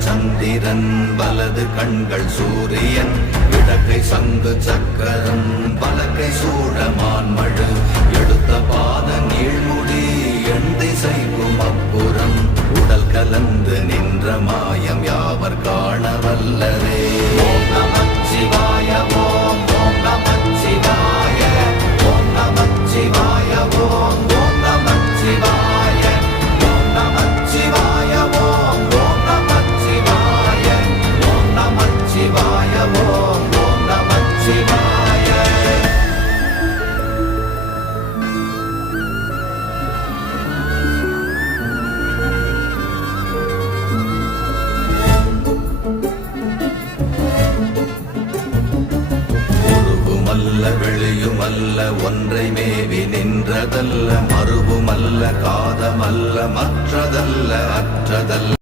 சந்திரன் வலது கண்கள் சூரியன் இடக்கை சங்கு சக்கரம் வலக்கை சூழமான் மழு எடுத்த பாத நீழ்முடி எண் திசைக்கும் அப்புறம் உடல் கலந்து நின்ற மாயம் யாவர் காண வல்லரே. ஓம் நமச்சிவாய ஓம் ஓம் நமச்சிவாய ஓம் நமச்சிவாய ஓம் ஓம் நமச்சிவாய ஓம் நமச்சிவாய ஓம் ஓம் நமச்சிவாய ஓம் நமச்சிவாய ஓம் ஓம் நமச்சிவாய. வெளியுமல்ல ஒன்றை மேவி நின்றதல்ல மறுவுமல்ல காதமல்ல மற்றதல்ல அற்றதல்ல